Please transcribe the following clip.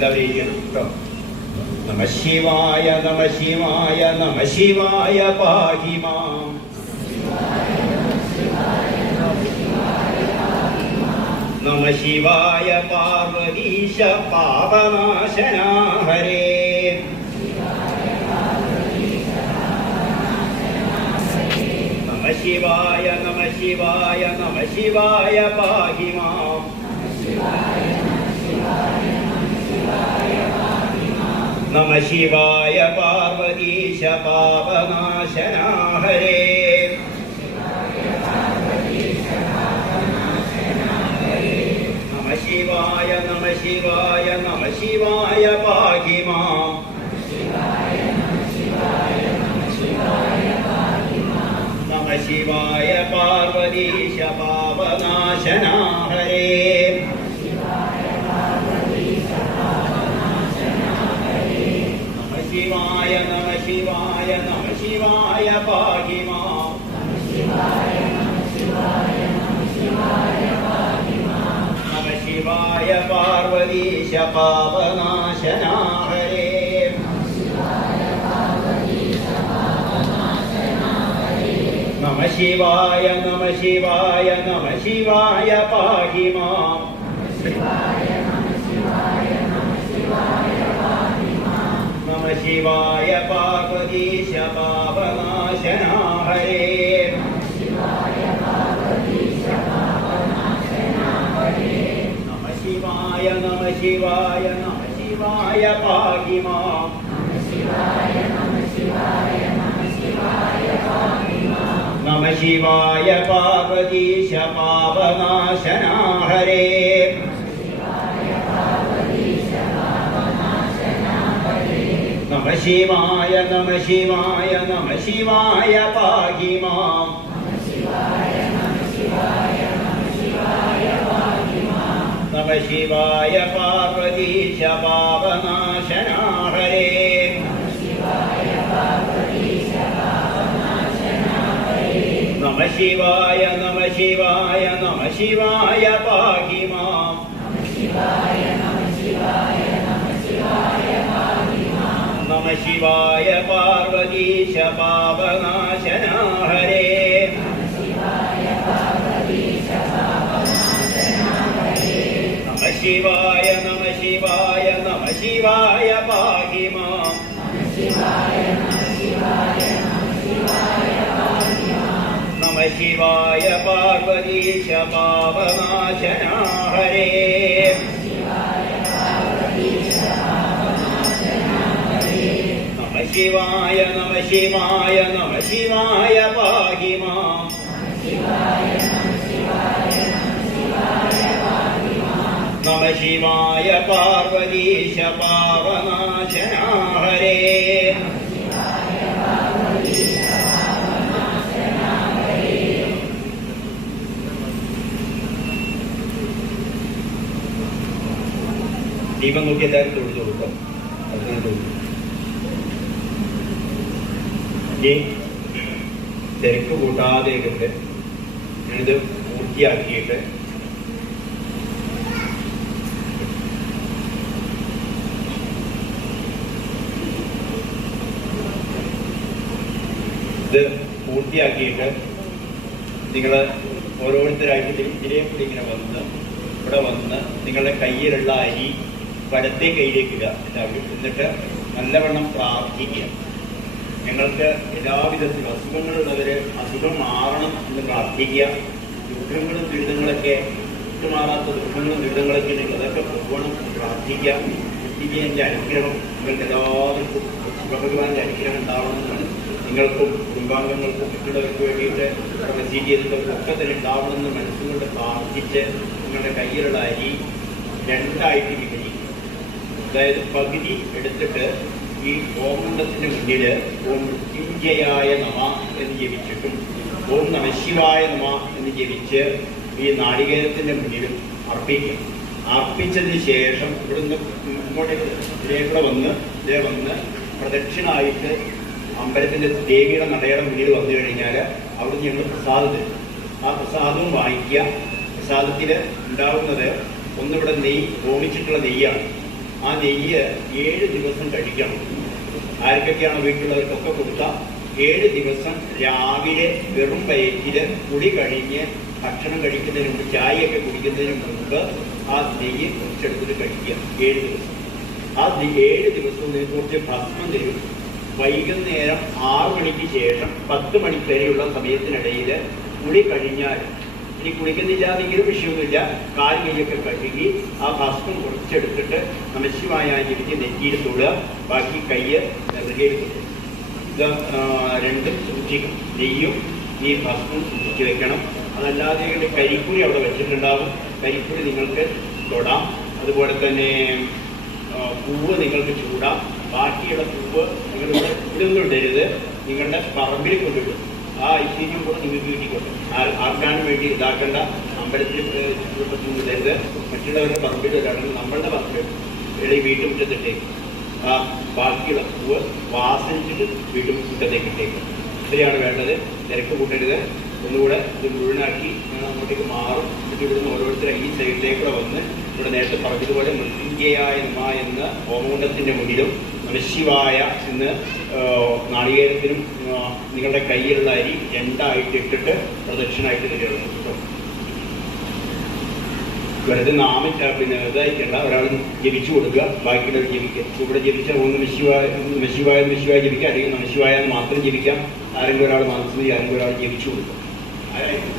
എല്ലാവരും ഇരിക്കണം കേട്ടോ. നമ ശിവായ നമ ശിവായ നമ ശിവായ പാഹി മാം. നമ ശിവായ പാർവതീശ പാപനാശന ഹരേ. നമ ശിവായ നമ ശിവായ നമ ശിവായ പാഹി മാം. നമ ശിവായ പാർവതീശ പാപനാശന ഹരേ. നമ ശിവായ നമ ശിവായ നമ ശിവായ പാഹി മാം. നമ ശിവായ പാർവതീശ പാപനാശന ഹരേ. നമ ശിവായ നമ ശിവായ നമ ശിവായ പാഹി മാം. നമ ശിവായ പാർവതീശ പാപനാശന ഹരേ. നമ ശിവായ നമ ശിവായ നമ ശിവായ പാഹി മാം. നമ ശിവായ പാർവതീശ പാപനാശന ഹരേ. നമ ശിവായ നമ ശിവായ നമ ശിവായ പാഹി മാം. നമ ശിവായ പാർവതീശ പാപനാശന ഹരേ. നമ ശിവായ നമ ശിവായ നമ ശിവായ പാഹി മാം. നമ ശിവായ പാർവതീശ പാപനാശന ഹരേ. നമ ശിവായ നമ ശിവായ നമ ശിവായ പാഹി മാം. നമ ശിവായ പാർവതീശ പാപനാശന ഹരേ. നമ ശിവായ നമ ശിവായ നമ ശിവായ പാഹി മാം. നമ ശിവായ പാർവതീശ പാപനാശന ഹരേ. നമ ശിവായ നമ ശിവായ നമ ശിവായ പാഹി മാം. നമ ശിവായ പാർവതീശ പാപനാശന ഹരേ. ദീപം നോക്കി എല്ലാവരും തൊഴിച്ചു കൊടുക്കാം. ഇനി തിരക്ക് കൂട്ടാതെ കൊണ്ട് ഞാനിത് പൂർത്തിയാക്കിയിട്ട് നിങ്ങൾ ഓരോരുത്തരായിട്ട് ഇതിലേ കൂടി ഇങ്ങനെ വന്ന് ഇവിടെ വന്ന് നിങ്ങളുടെ കയ്യിലുള്ള അരി വലത്തെ കയ്യിലേക്ക് ഇടുക എല്ലാവരും. എന്നിട്ട് നല്ലവണ്ണം പ്രാർത്ഥിക്കുക. ഞങ്ങൾക്ക് എല്ലാവിധത്തിലും അസുഖങ്ങളുള്ളവര് അസുഖം മാറണം എന്ന് പ്രാർത്ഥിക്കുക. ദുഃഖങ്ങളും ദുരിതങ്ങളൊക്കെ വിട്ടുമാറാത്ത ദുഃഖങ്ങളും ദുരിതങ്ങളൊക്കെ ഉണ്ടെങ്കിൽ അതൊക്കെ പോകണം എന്ന് പ്രാർത്ഥിക്കുക. എൻ്റെ അനുഗ്രഹം നിങ്ങൾക്ക് എല്ലാവർക്കും ശിവഭഗവാന്റെ അനുഗ്രഹം ഉണ്ടാവണമെന്നാണ്. നിങ്ങൾക്കും കുടുംബാംഗങ്ങൾക്കും മറ്റുള്ളവർക്ക് വേണ്ടിയിട്ട് പ്രസീഡ് ചെയ്തിട്ടൊക്കെ തന്നെ ഉണ്ടാവണമെന്ന് മനസ്സുകൊണ്ട് പ്രാർത്ഥിച്ച് നിങ്ങളുടെ കയ്യിലുള്ള അരി രണ്ടായിട്ട് വിഭജിക്കും. അതായത് പകുതി എടുത്തിട്ട് ഈ ഓംകുണ്ടത്തിന് മുന്നിൽ ഓം മൃത്യുഞ്ജയായ നമ എന്ന് ജപിച്ചിട്ടും ഓം നമശിവായ നമ എന്ന് ജപിച്ച് ഈ നാളികേരത്തിൻ്റെ മുന്നിലും അർപ്പിക്കും. അർപ്പിച്ചതിന് ശേഷം ഇവിടുന്ന് ഇങ്ങോട്ടേക്ക് ഇതിലേക്കൂടെ വന്ന് പ്രദക്ഷിണായിട്ട് അമ്പലത്തിൻ്റെ ദേവിയുടെ നടയുടെ മുന്നിൽ വന്നു കഴിഞ്ഞാൽ അവിടുന്ന് ഞങ്ങൾ പ്രസാദം തരും. ആ പ്രസാദവും വാങ്ങിക്കുക. പ്രസാദത്തിൽ ഉണ്ടാവുന്നത് ഒന്നിവിടെ നെയ്യ് ഹോമിച്ചിട്ടുള്ള നെയ്യാണ്. ആ നെയ്യ് 7 ദിവസം കഴിക്കണം. ആർക്കൊക്കെയാണോ വീട്ടിലുള്ളവർക്കൊക്കെ കൊടുക്കാം. 7 ദിവസം രാവിലെ വെറും വയറ്റില് കുടി കഴിഞ്ഞ് ഭക്ഷണം കഴിക്കുന്നതിന് മുമ്പ്, ചായയൊക്കെ കുടിക്കുന്നതിന് മുമ്പ് ആ നെയ്യ് കുറച്ചെടുത്തിട്ട് കഴിക്കുക. 7 ദിവസം. ആ 7 ദിവസവും കുറച്ച് ഭസ്മം തരും. വൈകുന്നേരം 6 മണിക്ക് ശേഷം 10 മണി വരെയുള്ള സമയത്തിനിടയിൽ കുടി കഴിഞ്ഞാൽ, ഇനി കുളിക്കുന്നില്ലാതെങ്കിലും വിഷയമൊന്നുമില്ല, കാല് കൈയൊക്കെ കഴുകി ആ ഭസ്മം കുറച്ചെടുത്തിട്ട് നമശിവായ ജപിച്ച് നെറ്റിയിൽ തൊടുക. ബാക്കി കയ്യ് നെറുകയിൽ തൊടുക. ഇത് രണ്ടും സൂക്ഷിക്കും. നെയ്യും ഈ ഭസ്മം സൂക്ഷിച്ച് വെക്കണം. അതല്ലാതെ കരിക്കുടി അവിടെ വെച്ചിട്ടുണ്ടാവും. കരിക്കുടി നിങ്ങൾക്ക് തൊടാം. അതുപോലെ തന്നെ പൂവ് നിങ്ങൾക്ക് ചൂടാം. ബാക്കിയുള്ള പൂവ് നിങ്ങളിവിടെ ഇതൊന്നും ഇടരുത്, നിങ്ങളുടെ പറമ്പിൽ കൊണ്ടിടും. ആ ഐശ്വര്യം കൂടെ നിങ്ങൾക്ക് കിട്ടിക്കൊണ്ട് ആർക്കാനും വേണ്ടി ഇതാക്കേണ്ട. അമ്പലത്തിൽ ഇടരുത്, മറ്റുള്ളവരുടെ പറമ്പിൽ ഇടാണെങ്കിൽ നമ്മളുടെ പറമ്പിൽ ഇടയിൽ വീട്ടുമുറ്റത്തിട്ടേക്ക്. ആ ബാക്കിയുള്ള പൂവ് വാസനിച്ചിട്ട് വീട്ടുമുറ്റത്തേക്ക് ഇട്ടേക്കും. ഇത്രയാണ് വേണ്ടത്. തിരക്ക് കൂട്ടരുത്. ഒന്നുകൂടെ ഇത് മുഴുവനാക്കി ഞാൻ അങ്ങോട്ടേക്ക് മാറും. എന്നിട്ട് ഇവിടുന്ന് ഓരോരുത്തരും ഈ സൈഡിലേക്കൂടെ വന്ന് ഇവിടെ നേരത്തെ പറഞ്ഞതുപോലെ മൃത്യുഞ്ജയായ നമ എന്ന ഹോമകുണ്ഡത്തിൻ്റെ മുന്നിലും നമശിവായ എന്ന് നാളികേരത്തിനും നിങ്ങളുടെ കയ്യിലുള്ള അരി 2ആയിട്ട് ഇട്ടിട്ട് പ്രദക്ഷിണമായിട്ട് തരികയാണ് കേട്ടോ. വെറുതെ നാമം പിന്നെ ഇതായിക്കണ്ട. ഒരാൾ ജപിച്ചു കൊടുക്കുക, ബാക്കിയുള്ളവർ ജപിക്കുക. ഇവിടെ ജപിച്ചാൽ നമശിവായ ജപിക്കുക, അല്ലെങ്കിൽ നമശിവായ മാത്രം ജപിക്കാം. ആരെങ്കിലും ഒരാൾ മനസ്സിൽ ആരെങ്കിലും ഒരാൾ ജപിച്ചു കൊടുക്കുക. ആരായിരിക്കും